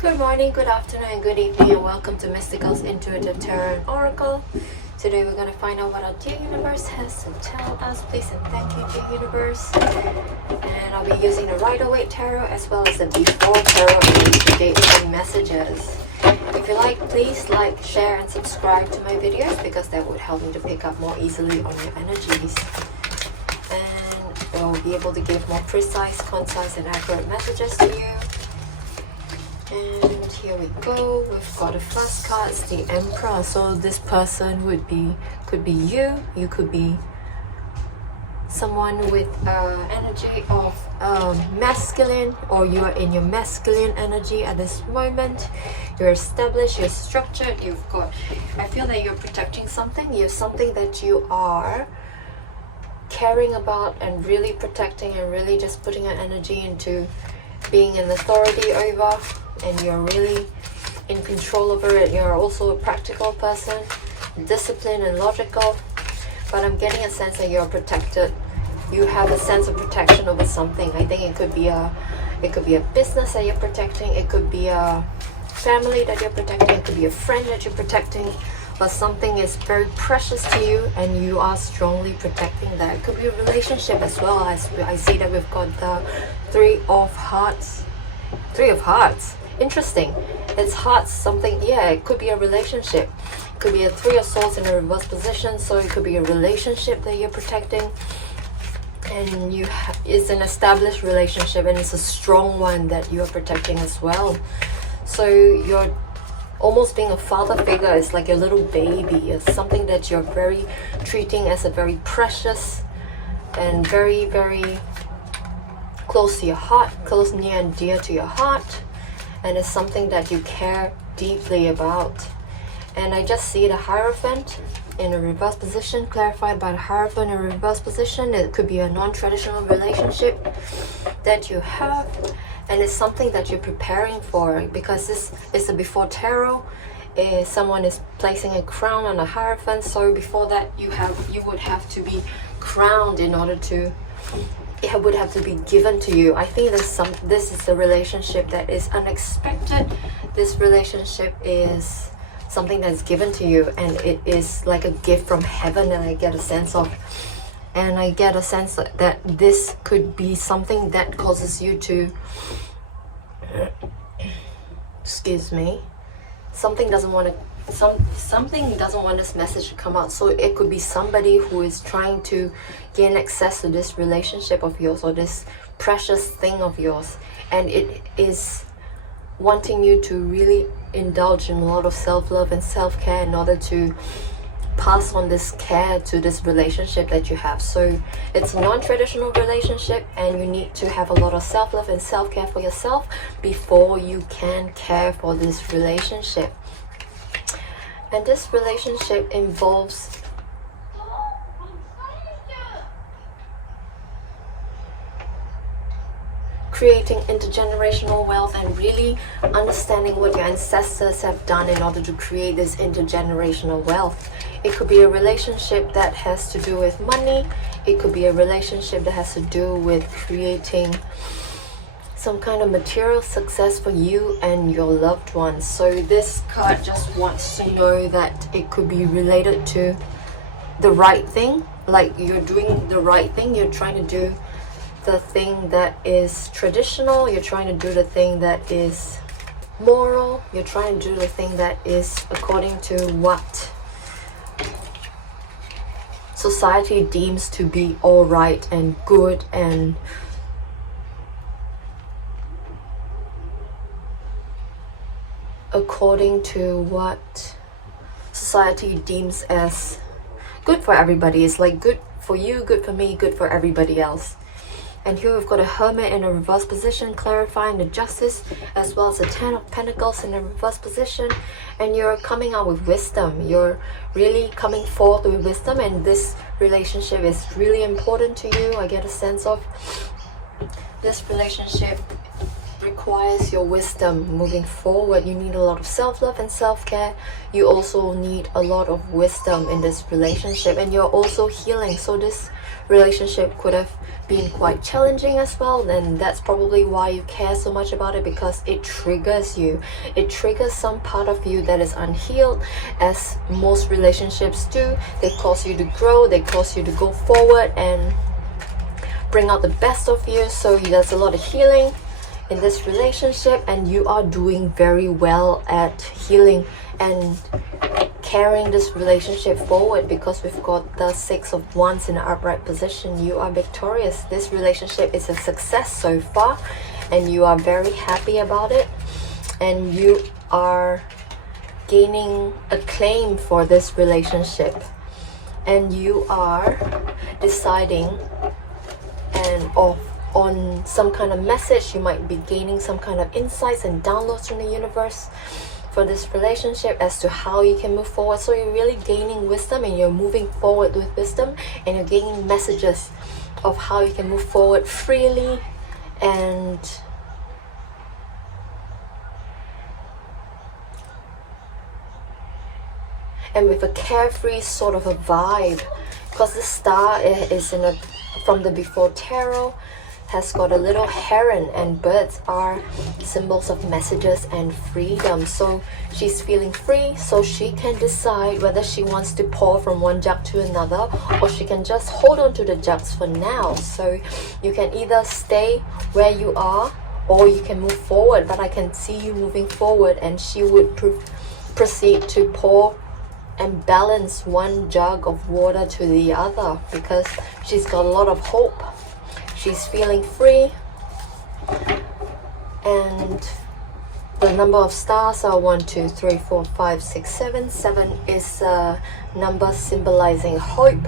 Good morning, good afternoon, and good evening, and welcome to Mystical's Intuitive Tarot and Oracle. Today we're going to find out what our dear universe has to tell us. Please and thank you, dear universe. And I'll be using the Rider-Waite Tarot as well as the Before Tarot to investigate some messages. If you like, please like, share, and subscribe to my videos because that would help me to pick up more easily on your energies. And I'll be able to give more precise, concise, and accurate messages to you. And here we go. We've got the first card, it's the Emperor. So this person could be you. You could be someone with energy of masculine, or you are in your masculine energy at this moment. You're established, you're structured, I feel that you're protecting something. You have something that you are caring about and really protecting, and really just putting your energy into being an authority over, and you're really in control over it. You're also a practical person, disciplined and logical, but I'm getting a sense that you're protected. You have a sense of protection over something. I think it could be a business that you're protecting, it could be a family that you're protecting, it could be a friend that you're protecting, but something is very precious to you and you are strongly protecting that. It could be a relationship as well. As I see that we've got the Three of Hearts. Interesting. It's hearts, something. Yeah, it could be a relationship. It could be a Three of Swords in a reverse position. So it could be a relationship that you're protecting, and it's an established relationship, and it's a strong one that you are protecting as well. So you're almost being a father figure. It's like a little baby. It's something that you're very treating as a very precious and very, very close to your heart, close, near and dear to your heart, and it's something that you care deeply about. And I just see the Hierophant in a reverse position, clarified by the Hierophant in a reverse position. It could be a non-traditional relationship that you have, and it's something that you're preparing for, because this is a Before Tarot. Someone is placing a crown on a Hierophant, so before that you would have to be crowned in order to, it would have to be given to you. I think this is a relationship that is unexpected. This relationship is something that's given to you, and it is like a gift from heaven, and I get a sense of, and I get a sense that this could be something that causes you to, excuse me, something doesn't want this message to come out. So it could be somebody who is trying to gain access to this relationship of yours, or this precious thing of yours, and it is wanting you to really indulge in a lot of self-love and self-care in order to pass on this care to this relationship that you have. So it's a non-traditional relationship, and you need to have a lot of self-love and self-care for yourself before you can care for this relationship. And this relationship involves creating intergenerational wealth and really understanding what your ancestors have done in order to create this intergenerational wealth. It could be a relationship that has to do with money. It could be a relationship that has to do with creating some kind of material success for you and your loved ones. So this card just wants to know that it could be related to the right thing, like you're doing the right thing, you're trying to do the thing that is traditional, you're trying to do the thing that is moral, you're trying to do the thing that is according to what society deems to be all right and good, and according to what society deems as good for everybody. It's like good for you, good for me, good for everybody else. And here we've got a Hermit in a reverse position, clarifying the Justice, as well as a Ten of Pentacles in a reverse position. And you're coming out with wisdom. You're really coming forth with wisdom, and this relationship is really important to you. I get a sense of this relationship requires your wisdom moving forward. You need a lot of self-love and self-care. You also need a lot of wisdom in this relationship, and you're also healing. So this relationship could have been quite challenging as well, and that's probably why you care so much about it, because it triggers you. It triggers some part of you that is unhealed, as most relationships do. They cause you to grow, they cause you to go forward and bring out the best of you. So there's a lot of healing in this relationship, and you are doing very well at healing and carrying this relationship forward, because we've got the Six of Wands in an upright position. You are victorious. This relationship is a success so far, and you are very happy about it, and you are gaining acclaim for this relationship, and you are deciding on some kind of message. You might be gaining some kind of insights and downloads from the universe for this relationship as to how you can move forward. So you're really gaining wisdom, and you're moving forward with wisdom, and you're gaining messages of how you can move forward freely and with a carefree sort of a vibe, because the star is in a, from the before tarot, has got a little heron, and birds are symbols of messages and freedom. So she's feeling free, so she can decide whether she wants to pour from one jug to another, or she can just hold on to the jugs for now. So you can either stay where you are, or you can move forward, but I can see you moving forward, and she would proceed to pour and balance one jug of water to the other, because she's got a lot of hope. She's feeling free, and the number of stars are 1, 2, 3, 4, 5, 6, 7. 7 is a number symbolizing hope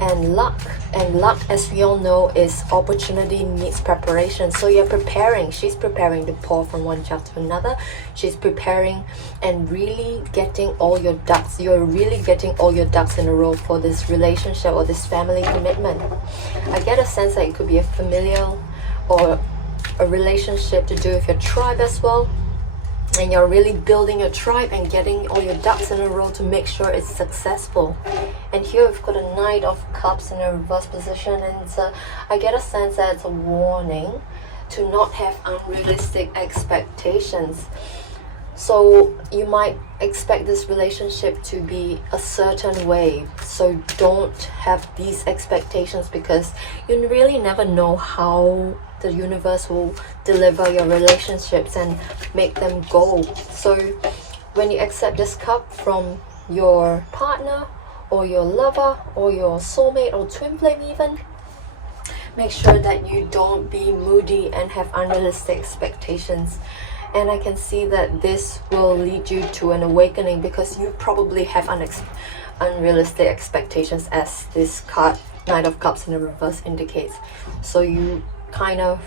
and luck. And luck, as we all know, is opportunity needs preparation. So you're preparing. She's preparing to pour from one jug to another. She's preparing and really getting all your ducks. You're really getting all your ducks in a row for this relationship or this family commitment. I get a sense that it could be a familial or a relationship to do with your tribe as well. And you're really building your tribe and getting all your ducks in a row to make sure it's successful. And here we've got a Knight of Cups in a reverse position, and I get a sense that it's a warning to not have unrealistic expectations. So you might expect this relationship to be a certain way, so don't have these expectations, because you really never know how the universe will deliver your relationships and make them go. So when you accept this cup from your partner or your lover or your soulmate or twin flame even, make sure that you don't be moody and have unrealistic expectations. And I can see that this will lead you to an awakening, because you probably have unrealistic expectations, as this card, Knight of Cups in the reverse, indicates. So you kind of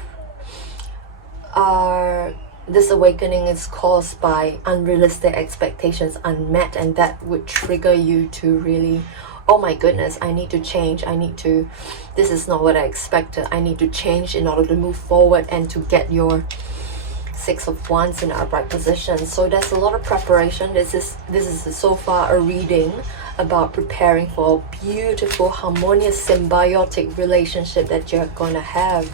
this awakening is caused by unrealistic expectations unmet, and that would trigger you to really, oh my goodness, I need to change, this is not what I expected, I need to change in order to move forward and to get your Six of Wands in upright position. So there's a lot of preparation. This is so far a reading about preparing for a beautiful, harmonious, symbiotic relationship that you're gonna have.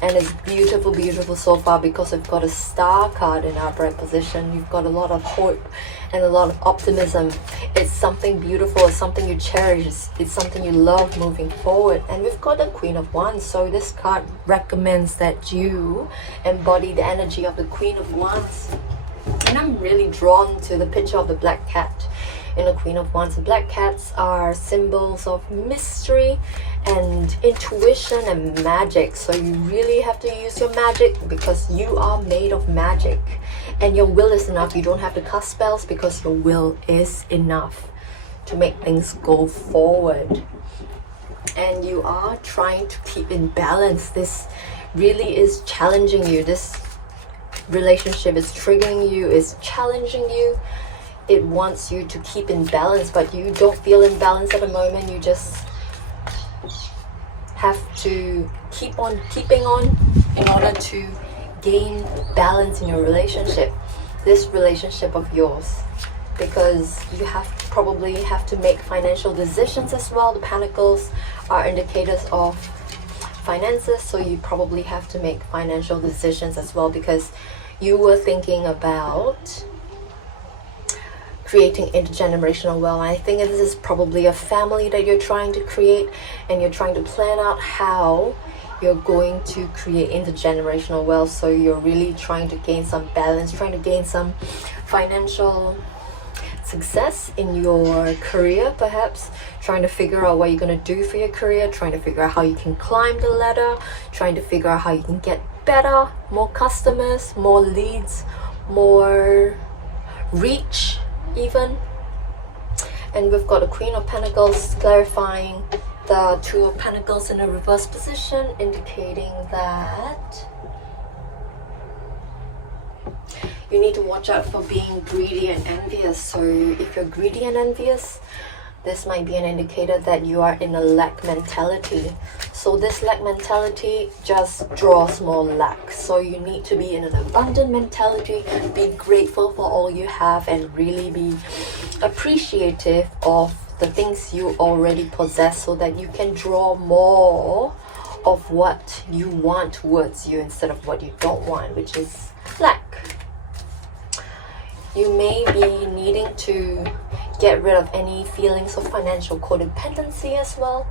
And it's beautiful, beautiful so far, because we've got a star card in upright position. You've got a lot of hope and a lot of optimism. It's something beautiful, it's something you cherish, it's something you love moving forward. And we've got the Queen of Wands, so this card recommends that you embody the energy of the Queen of Wands. And I'm really drawn to the picture of the black cat in the Queen of Wands. The black cats are symbols of mystery and intuition and magic. So you really have to use your magic, because you are made of magic, and your will is enough. You don't have to cast spells, because your will is enough to make things go forward. And you are trying to keep in balance. This really is challenging you. This relationship is triggering you, is challenging you. It wants you to keep in balance, but you don't feel in balance at the moment. You just have to keep on keeping on in order to gain balance in your relationship, this relationship of yours, because you probably have to make financial decisions as well. The pentacles are indicators of finances, so you probably have to make financial decisions as well, because you were thinking about creating intergenerational wealth. I think this is probably a family that you're trying to create, and you're trying to plan out how you're going to create intergenerational wealth. So you're really trying to gain some balance, trying to gain some financial success in your career, perhaps trying to figure out what you're going to do for your career, trying to figure out how you can climb the ladder, trying to figure out how you can get better, more customers, more leads, more reach even. And we've got the Queen of Pentacles clarifying the Two of Pentacles in a reverse position, indicating that you need to watch out for being greedy and envious. So if you're greedy and envious, this might be an indicator that you are in a lack mentality. So this lack mentality just draws more lack. So you need to be in an abundant mentality, be grateful for all you have, and really be appreciative of the things you already possess, so that you can draw more of what you want towards you instead of what you don't want, which is lack. You may be needing to get rid of any feelings of financial codependency as well.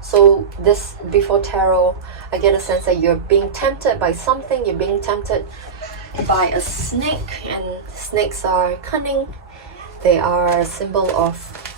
So this, before tarot, I get a sense that you're being tempted by something. You're being tempted by a snake, and snakes are cunning. They are a symbol of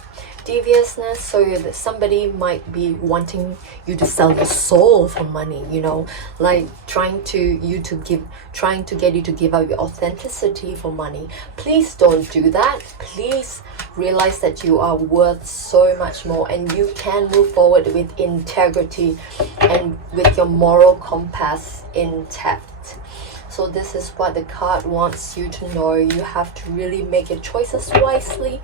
deviousness. So somebody might be wanting you to sell your soul for money, you know, like trying to get you to give out your authenticity for money. Please don't do that. Please realize that you are worth so much more, and you can move forward with integrity and with your moral compass intact. So this is what the card wants you to know. You have to really make your choices wisely.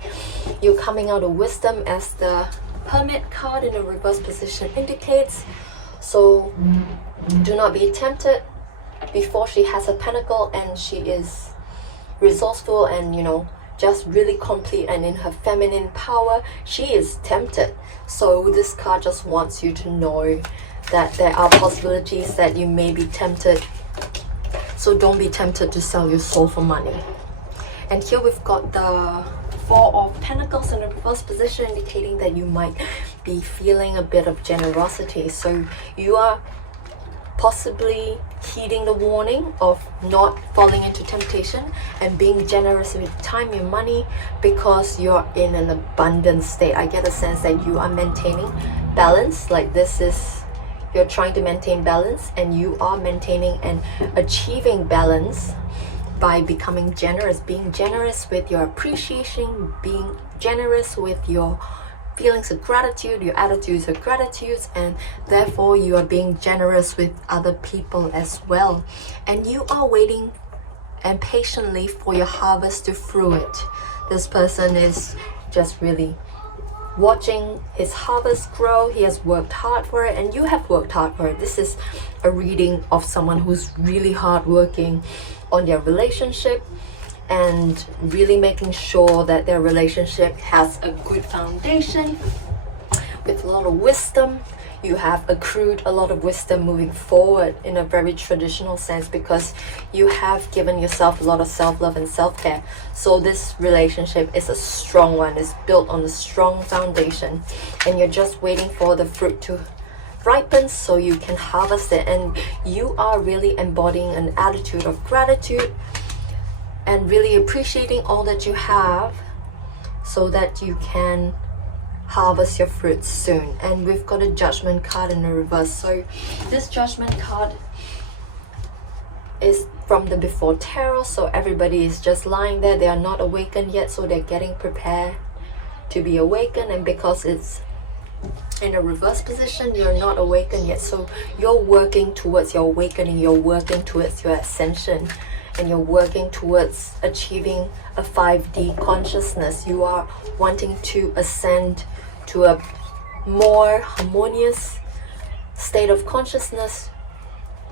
You're coming out of wisdom, as the Hermit card in the reverse position indicates. So do not be tempted before she has a pentacle and she is resourceful and, you know, just really complete and in her feminine power. She is tempted. So this card just wants you to know that there are possibilities that you may be tempted. So don't be tempted to sell your soul for money. And here we've got the Four of Pentacles in the reverse position, indicating that you might be feeling a bit of generosity. So you are possibly heeding the warning of not falling into temptation and being generous with time, your money, because you're in an abundant state. I get a sense that you are maintaining balance. Like this is, you're trying to maintain balance, and you are maintaining and achieving balance by becoming generous, being generous with your appreciation, being generous with your feelings of gratitude, your attitudes of gratitude, and therefore you are being generous with other people as well. And you are waiting and patiently for your harvest to fruit. This person is just really watching his harvest grow. He has worked hard for it, and you have worked hard for it. This is a reading of someone who's really hardworking on their relationship and really making sure that their relationship has a good foundation with a lot of wisdom. You have accrued a lot of wisdom moving forward in a very traditional sense, because you have given yourself a lot of self-love and self-care. So this relationship is a strong one. It's built on a strong foundation, and you're just waiting for the fruit to ripen so you can harvest it. And you are really embodying an attitude of gratitude and really appreciating all that you have, so that you can harvest your fruits soon. And we've got a Judgment card in the reverse. So this Judgment card is from the Before Tarot. So everybody is just lying there. They are not awakened yet, so they're getting prepared to be awakened. And because it's in a reverse position, you're not awakened yet. So you're working towards your awakening. You're working towards your ascension, and you're working towards achieving a 5D consciousness. You are wanting to ascend to a more harmonious state of consciousness,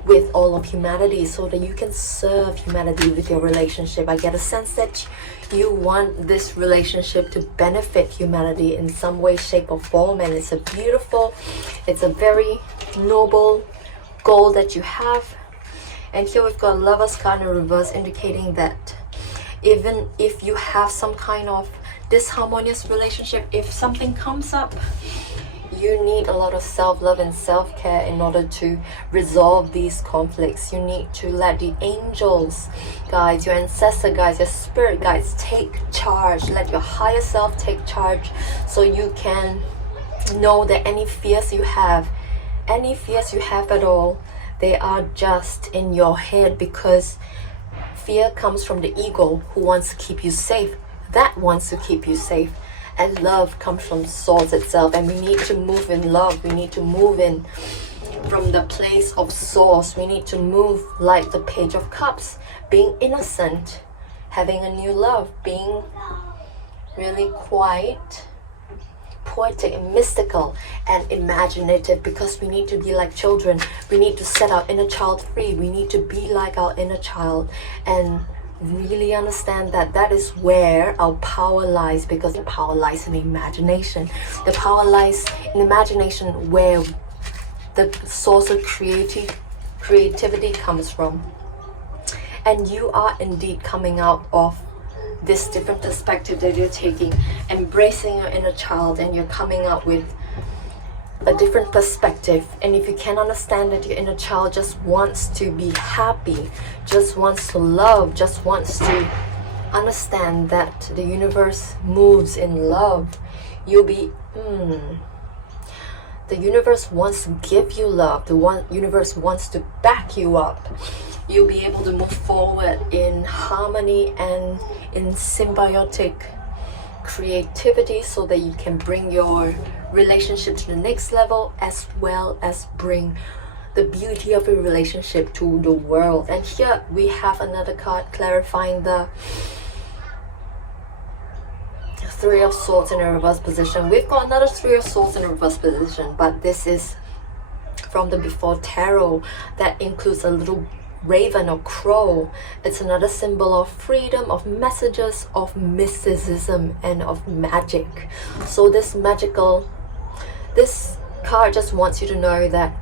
with all of humanity so that you can serve humanity with your relationship. I get a sense that you want this relationship to benefit humanity in some way, shape or form, and it's a very noble goal that you have. And here we've got Lover's card in reverse, indicating that even if you have some kind of disharmonious relationship, if something comes up, you need a lot of self-love and self-care in order to resolve these conflicts. You need to let the angels, guides, your ancestor guides, your spirit guides take charge. Let your higher self take charge so you can know that any fears you have at all, they are just in your head, because fear comes from the ego who wants to keep you safe. That wants to keep you safe. And love comes from source itself, and we need to move in love. We need to move in from the place of source. We need to move like the Page of Cups, being innocent, having a new love, being really quite poetic and mystical and imaginative, because we need to be like children. We need to set our inner child free. We need to be like our inner child and really understand that that is where our power lies, because the power lies in the imagination. The power lies in imagination, where the source of creativity comes from. And you are indeed coming out of this different perspective that you're taking, embracing your inner child, and you're coming out with a different perspective. And if you can understand that your inner child just wants to be happy, just wants to love, just wants to understand that the universe moves in love, you'll be the universe wants to give you love. The universe wants to back you up. You'll be able to move forward in harmony and in symbiotic creativity, so that you can bring your relationship to the next level, as well as bring the beauty of a relationship to the world. And here we have another card clarifying the Three of Swords in a reverse position. We've got another Three of Swords in a reverse position, but this is from the Before Tarot. That includes a little raven or crow. It's another symbol of freedom, of messages, of mysticism, and of magic. So this card just wants you to know that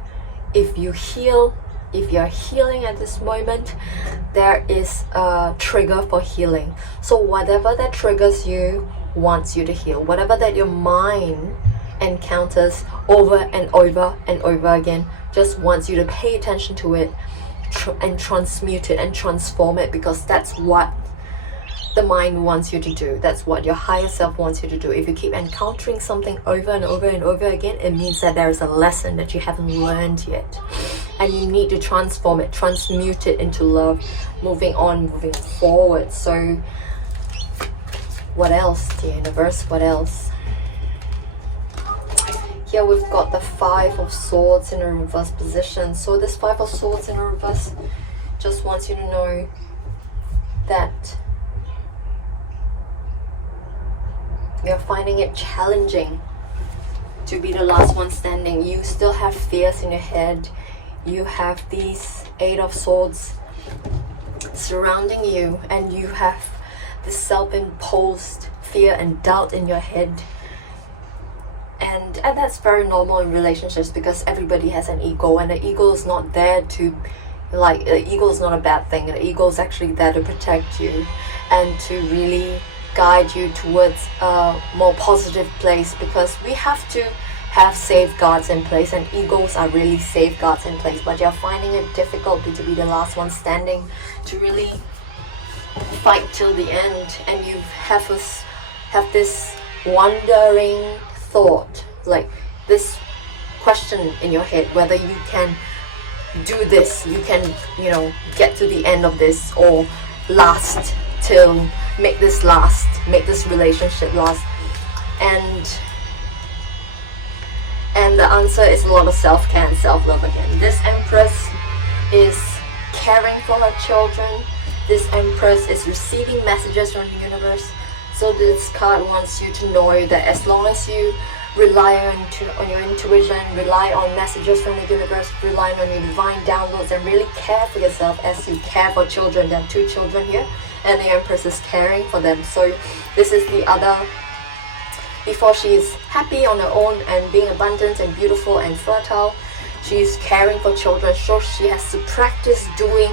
if you're healing at this moment, there is a trigger for healing. So whatever that triggers you wants you to heal. Whatever that your mind encounters over and over and over again just wants you to pay attention to it and transmute it and transform it, because that's what the mind wants you to do. That's what your higher self wants you to do. If you keep encountering something over and over and over again, it means that there is a lesson that you haven't learned yet, and you need to transform it, transmute it into love, moving on, moving forward. So what else, dear universe? What else? Here we've got the Five of Swords in a reverse position. So this Five of Swords in a reverse just wants you to know that you're finding it challenging to be the last one standing. You still have fears in your head. You have these Eight of Swords surrounding you, and you have this self-imposed fear and doubt in your head. And that's very normal in relationships, because everybody has an ego, and the ego is not there to, like, the ego is not a bad thing. The ego is actually there to protect you and to really guide you towards a more positive place, because we have to have safeguards in place, and egos are really safeguards in place. But you're finding it difficult to be the last one standing, to really fight till the end, and you have this wondering thought, like this question in your head, whether you can do this, you can, get to the end of this, or last till make this relationship last. And the answer is a lot of self-care and self-love again. This Empress is caring for her children. This Empress is receiving messages from the universe. So this card wants you to know that as long as you rely on your intuition, rely on messages from the universe, rely on your divine downloads, and really care for yourself as you care for children. There are 2 children here, and the Empress is caring for them. So this is the other, before she is happy on her own and being abundant and beautiful and fertile, she's caring for children. So she has to practice doing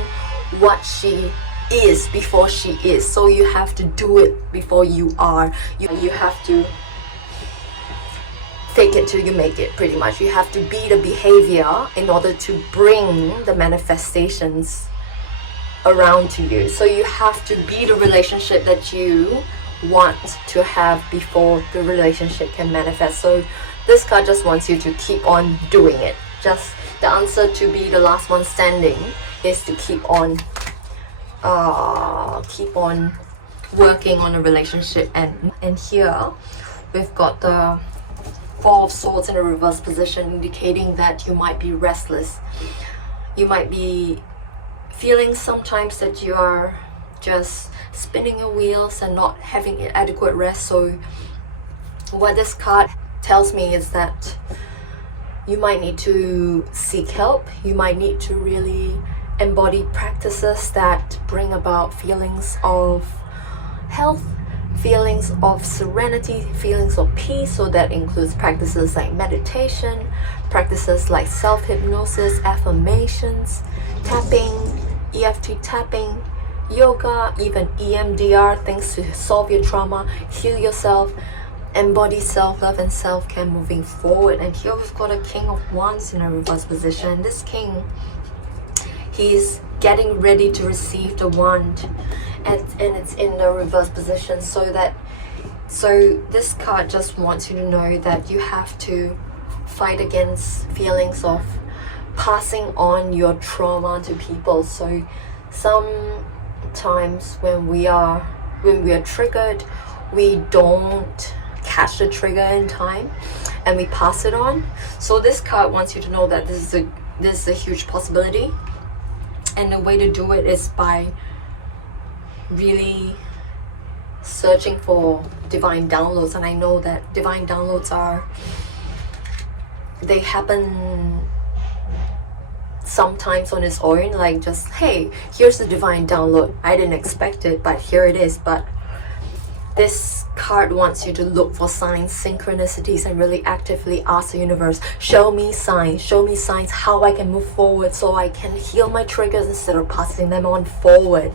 what she is before she is. So you have to do it before you are. You have to fake it till you make it, pretty much. You have to be the behavior in order to bring the manifestations around to you. So you have to be the relationship that you want to have before the relationship can manifest. So this card just wants you to keep on doing it. Just the answer to be the last one standing is to keep on working on a relationship. And here we've got the 4 of Swords in a reverse position, indicating that you might be restless. You might be feeling sometimes that you are just spinning your wheels and not having adequate rest. So what this card tells me is that you might need to seek help. You might need to really embody practices that bring about feelings of health, feelings of serenity, feelings of peace. So that includes practices like meditation, practices like self-hypnosis, affirmations, tapping, EFT tapping, yoga, even EMDR, things to solve your trauma, heal yourself, embody self-love and self-care moving forward. And here we've got a King of Wands in a reverse position. This king, he's getting ready to receive the wand, and it's in the reverse position. So this card just wants you to know that you have to fight against feelings of passing on your trauma to people. So sometimes when we are triggered, we don't catch the trigger in time and we pass it on. So this card wants you to know that this is a huge possibility, and the way to do it is by really searching for divine downloads. And I know that divine downloads they happen sometimes on its own, like just, hey, here's the divine download, I didn't expect it, but here it is. But this card wants you to look for signs, synchronicities, and really actively ask the universe, show me signs how I can move forward, so I can heal my triggers instead of passing them on forward.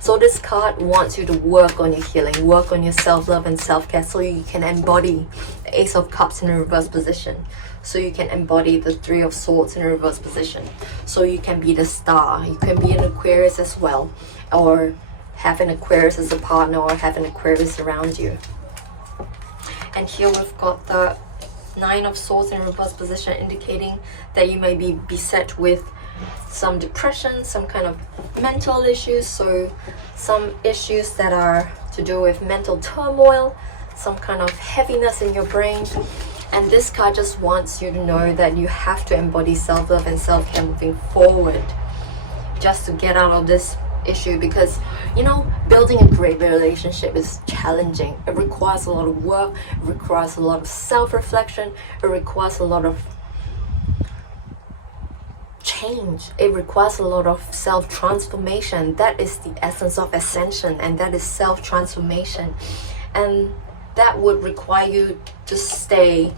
So this card wants you to work on your healing, work on your self-love and self-care, so you can embody the Ace of Cups in a reverse position, so you can embody the 3 of Swords in a reverse position, so you can be the star. You can be an Aquarius as well, or have an Aquarius as a partner, or have an Aquarius around you. And here we've got the 9 of Swords in reverse position, indicating that you may be beset with some depression, some kind of mental issues. So some issues that are to do with mental turmoil, some kind of heaviness in your brain. And this card just wants you to know that you have to embody self-love and self-care moving forward, just to get out of this issue. Because, you know, building a great relationship is challenging. It requires a lot of work, it requires a lot of self-reflection, it requires a lot of change, it requires a lot of self-transformation. That is the essence of ascension, and that is self-transformation. And that would require you to stay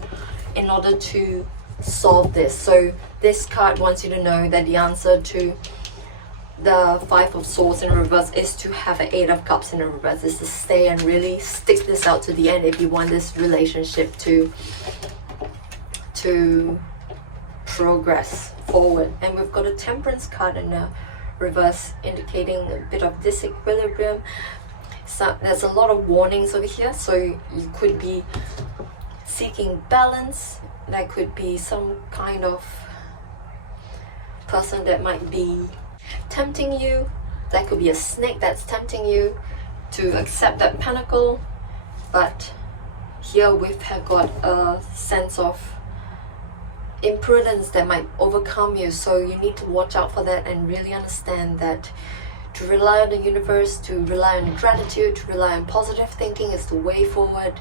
in order to solve this. So this card wants you to know that the answer to the 5 of Swords in reverse is to have an 8 of Cups in reverse, is to stay and really stick this out to the end if you want this relationship to progress forward. And we've got a Temperance card in the reverse, indicating a bit of disequilibrium. So there's a lot of warnings over here. So you could be seeking balance. There could be some kind of person that might be tempting you. That could be a snake that's tempting you to accept that pentacle. But here we've got a sense of imprudence that might overcome you. So you need to watch out for that and really understand that to rely on the universe, to rely on gratitude, to rely on positive thinking is the way forward.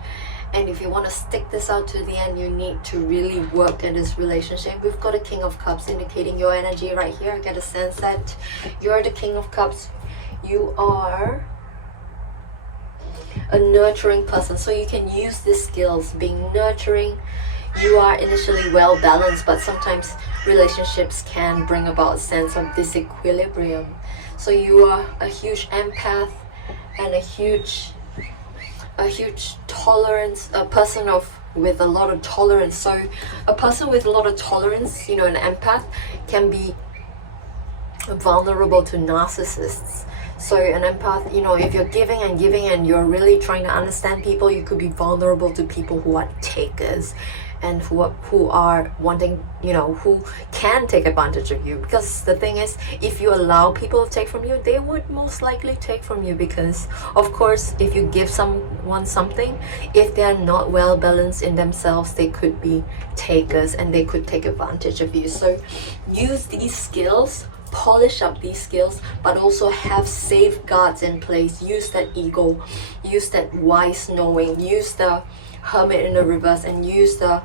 And if you want to stick this out to the end, you need to really work in this relationship. We've got a King of Cups indicating your energy right here. I get a sense that you're the King of Cups. You are a nurturing person, so you can use these skills, being nurturing. You are initially well balanced, but sometimes relationships can bring about a sense of disequilibrium. So you are a huge empath and a huge tolerance, a person with a lot of tolerance. So a person with a lot of tolerance, an empath, can be vulnerable to narcissists. So an empath, if you're giving and giving and you're really trying to understand people, you could be vulnerable to people who are takers and who are wanting, who can take advantage of you. Because the thing is, if you allow people to take from you, they would most likely take from you. Because of course, if you give someone something, if they're not well balanced in themselves, they could be takers and they could take advantage of you. So use these skills, polish up these skills, but also have safeguards in place. Use that ego, use that wise knowing, use the Hermit in the reverse, and use the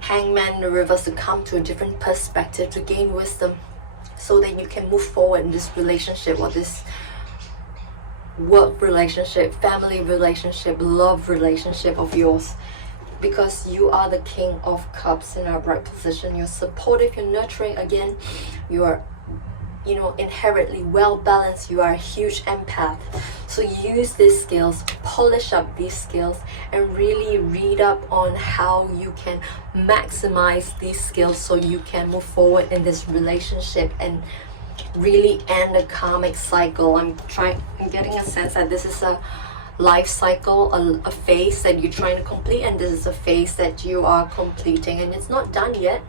Hangman in the reverse to come to a different perspective, to gain wisdom, so that you can move forward in this relationship, or this work relationship, family relationship, love relationship of yours. Because you are the King of Cups in our bright position. You're supportive, you're nurturing. Again, you are inherently well balanced. You are a huge empath. So use these skills, polish up these skills, and really read up on how you can maximize these skills so you can move forward in this relationship and really end a karmic cycle. I'm getting a sense that this is a life cycle, a phase that you're trying to complete, and this is a phase that you are completing, and it's not done yet.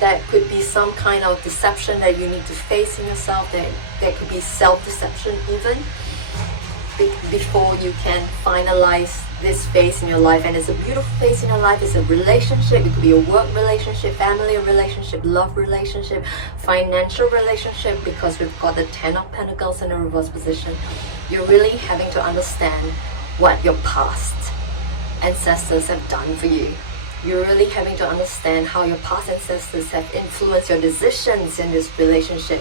That could be some kind of deception that you need to face in yourself. There could be self-deception even before you can finalize this phase in your life. And it's a beautiful phase in your life. It's a relationship. It could be a work relationship, family relationship, love relationship, financial relationship, because we've got the 10 of Pentacles in a reverse position. You're really having to understand what your past ancestors have done for you. You're really having to understand how your past ancestors have influenced your decisions in this relationship,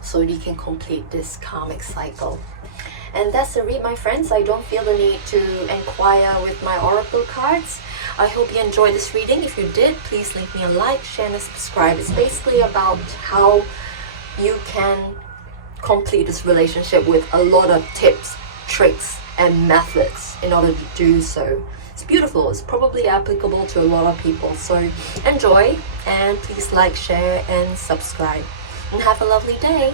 so you can complete this karmic cycle. And that's the read, my friends. I don't feel the need to inquire with my oracle cards. I hope you enjoyed this reading. If you did, please leave me a like, share, and subscribe. It's basically about how you can complete this relationship with a lot of tips, tricks, and methods in order to do so. It's beautiful. It's probably applicable to a lot of people. So enjoy, and please like, share, and subscribe. And have a lovely day.